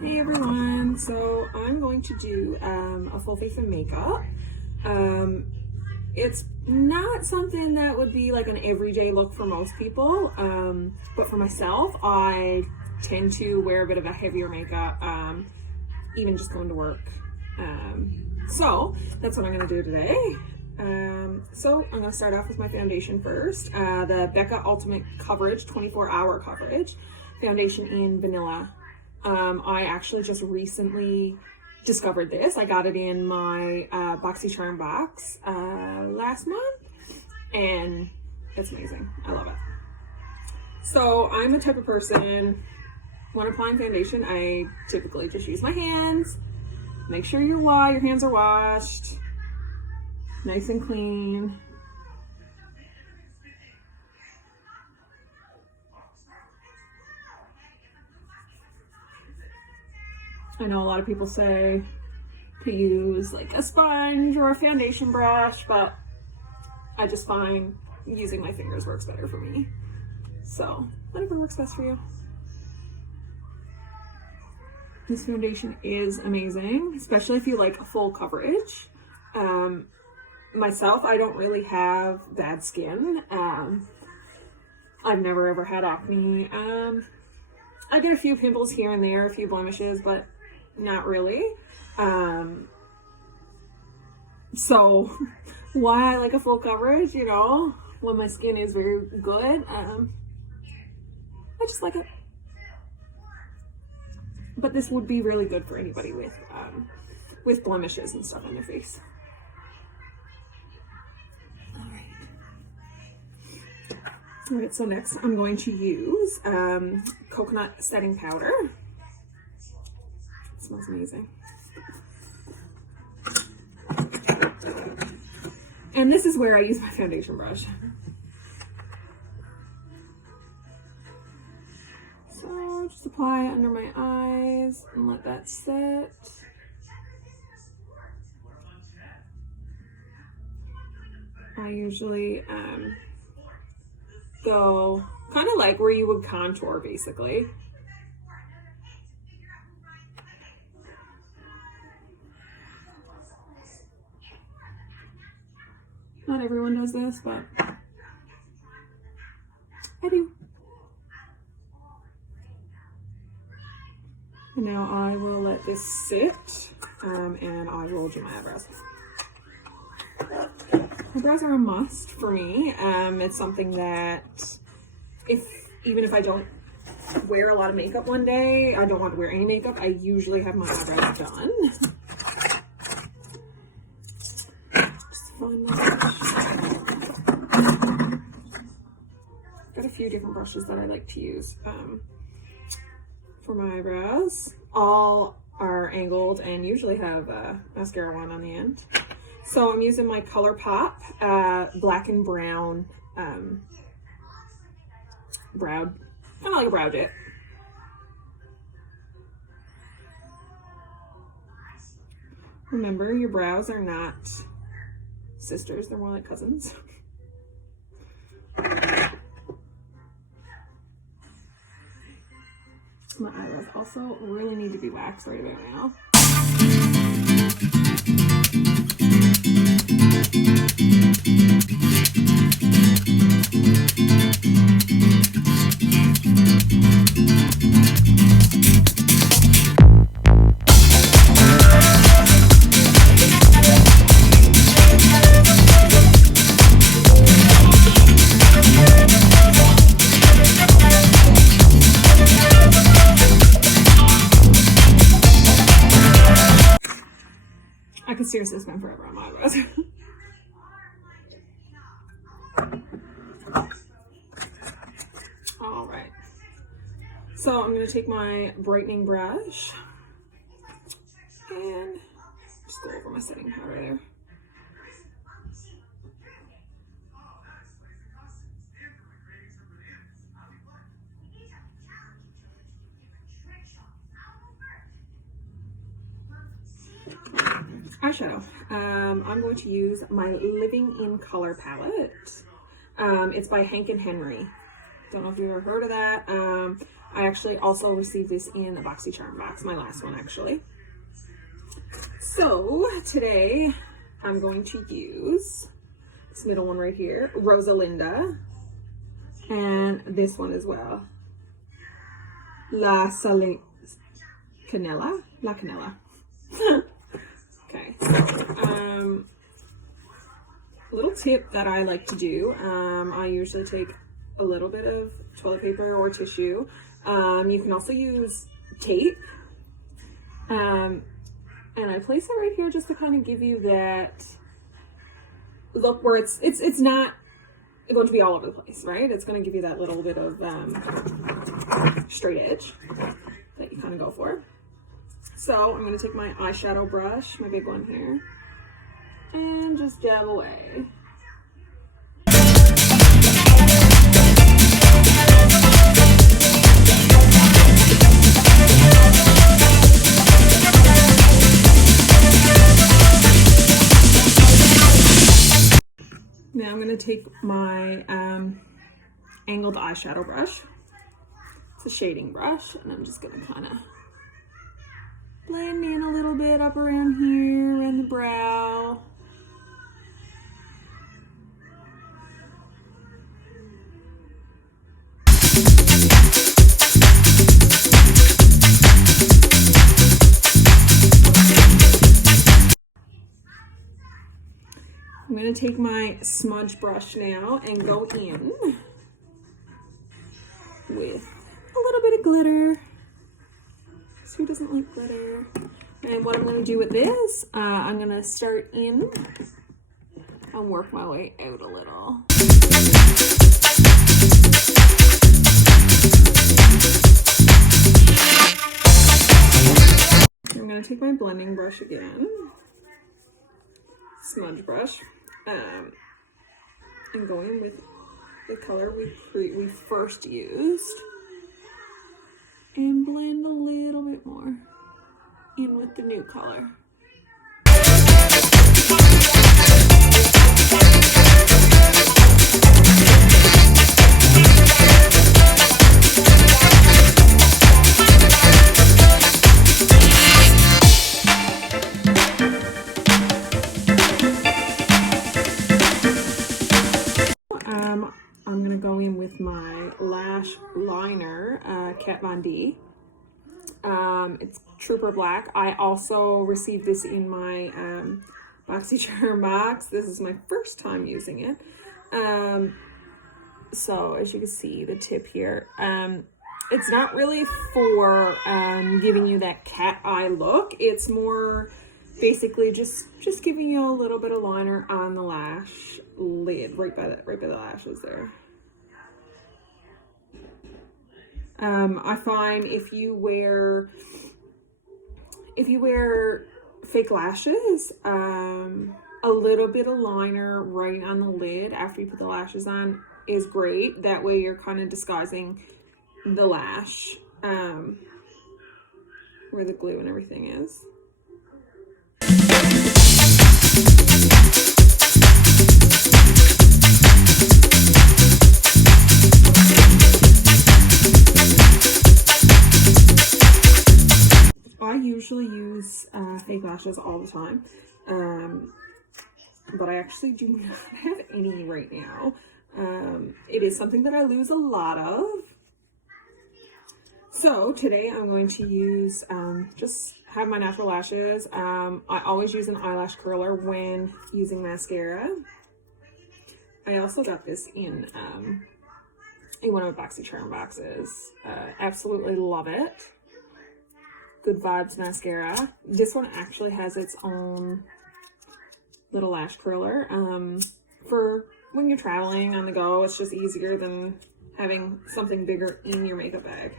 Hey everyone, so I'm going to do a full face of makeup. It's not something that would be like an everyday look for most people, but for myself, I tend to wear a bit of a heavier makeup, even just going to work. So that's what I'm going to do today. So I'm going to start off with my foundation first. The Becca Ultimate Coverage 24-Hour Coverage Foundation in Vanilla. I actually just recently discovered this. I got it in my BoxyCharm box last month, and it's amazing. I love it. So I'm the type of person, when applying foundation, I typically just use my hands. Make sure your hands are washed, nice and clean. I know a lot of people say to use like a sponge or a foundation brush, but I just find using my fingers works better for me. So whatever works best for you. This foundation is amazing, especially if you like full coverage. Myself, I don't really have bad skin. I've never ever had acne. I get a few pimples here and there, a few blemishes, but not really. So why I like a full coverage, when my skin is very good, I just like it. But this would be really good for anybody with blemishes and stuff on their face. All right, so next I'm going to use coconut setting powder. It smells amazing. And this is where I use my foundation brush. So just apply it under my eyes and let that sit. I usually go kind of like where you would contour, basically. Not everyone does this, but I do. And now I will let this sit, and I will do my eyebrows. Eyebrows are a must for me. It's something that even if I don't wear a lot of makeup one day, I don't want to wear any makeup, I usually have my eyebrows done. Just find my brush. Got a few different brushes that I like to use for my eyebrows. All are angled and usually have a mascara wand on the end. So I'm using my ColourPop black and brown brow, kind of like a brow dip. Remember, your brows are not sisters, they're more like cousins. My eyebrows also really need to be waxed right about now. I could seriously spend forever on my eyebrows. All right. So I'm going to take my brightening brush and just go over my setting powder there. Eyeshadow. I'm going to use my Living in Color palette. It's by Hank and Henry. Don't know if you've ever heard of that. I actually also received this in a BoxyCharm box, my last one actually. So today I'm going to use this middle one right here, Rosalinda, and this one as well, La Canela. Okay, so little tip that I like to do, I usually take a little bit of toilet paper or tissue. You can also use tape, and I place it right here just to kind of give you that look where it's not going to be all over the place, right? It's going to give you that little bit of straight edge that you kind of go for. So I'm going to take my eyeshadow brush, my big one here, and just dab away. Now I'm going to take my angled eyeshadow brush. It's a shading brush, and I'm just going to kind of blend in a little bit up around here, around the brow. I'm going to take my smudge brush now and go in with a little bit of glitter. Who doesn't like glitter? And what I'm going to do with this, I'm going to start in and work my way out a little. I'm going to take my blending brush again, smudge brush, and go in with the color we first used, and blend a little bit more in with the new color. I'm gonna go in with my lash liner, Kat Von D. It's Trooper Black. I also received this in my BoxyCharm box. This is my first time using it. So as you can see, the tip here, it's not really for giving you that cat eye look. It's more basically just giving you a little bit of liner on the lash lid, right by the lashes there. I find if you wear fake lashes, a little bit of liner right on the lid after you put the lashes on is great. That way you're kind of disguising the lash, where the glue and everything is. I usually use fake lashes all the time, but I actually do not have any right now. It is something that I lose a lot of. So today I'm going to use, just have my natural lashes. I always use an eyelash curler when using mascara. I also got this in one of my BoxyCharm boxes. Absolutely love it. Good Vibes mascara. This one actually has its own little lash curler. For when you're traveling on the go, it's just easier than having something bigger in your makeup bag.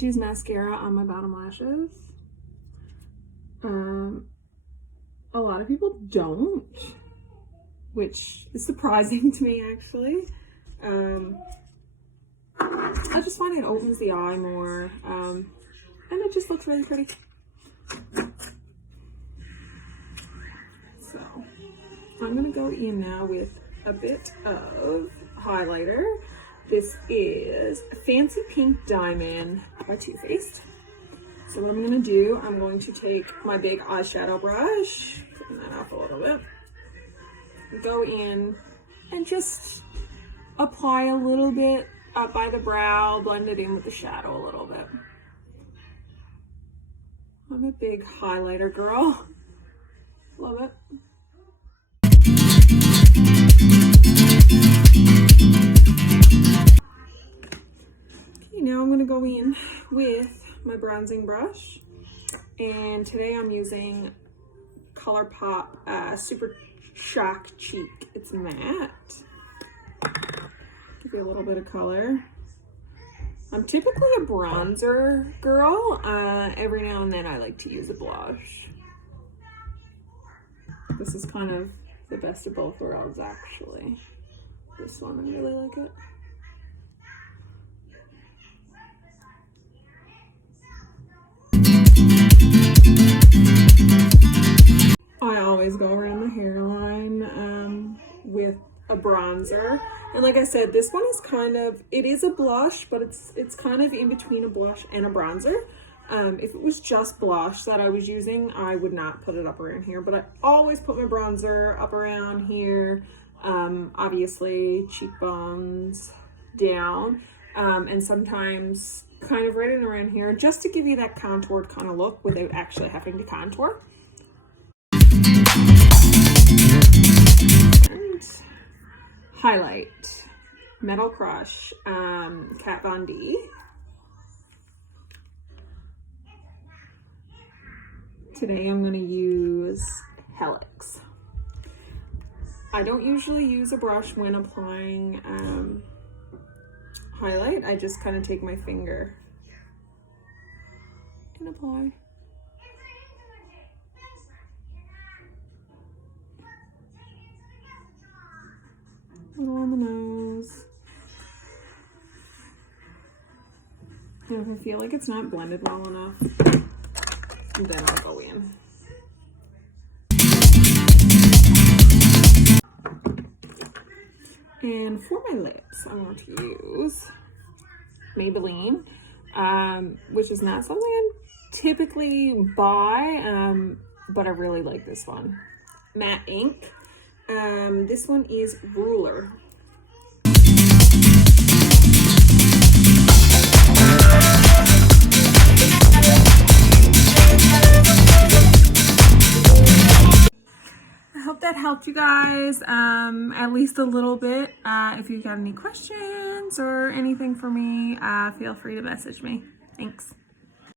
Use mascara on my bottom lashes. A lot of people don't, which is surprising to me actually. I just find it opens the eye more, and it just looks really pretty. So I'm gonna go in now with a bit of highlighter. This is Fancy Pink Diamond by Too Faced. So what I'm gonna do, I'm going to take my big eyeshadow brush, clean that up a little bit, go in and just apply a little bit up by the brow, blend it in with the shadow a little bit. I'm a big highlighter girl. Love it. Okay, now I'm gonna go in with my bronzing brush, and today I'm using ColourPop Super Shock Cheek. It's matte. Give you a little bit of color. I'm typically a bronzer girl. Every now and then I like to use a blush. This is kind of the best of both worlds, actually. This one, I really like it. I always go around the hairline with a bronzer, and like I said, this one is kind of, it is a blush, but it's kind of in between a blush and a bronzer. If it was just blush that I was using, I would not put it up around here, but I always put my bronzer up around here, obviously cheekbones down, and sometimes kind of right in around here, just to give you that contoured kind of look without actually having to contour. And highlight, Metal Crush, Kat Von D. Today I'm going to use Helix. I don't usually use a brush when applying highlight. I just kind of take my finger and apply. A little on the nose. And if I feel like it's not blended well enough, then I'll go in. And for my lips, I'm going to use Maybelline, which is not something I typically buy, but I really like this one. Matte Ink. This one is Ruler. I hope that helped you guys at least a little bit. If you've got any questions or anything for me, feel free to message me. Thanks.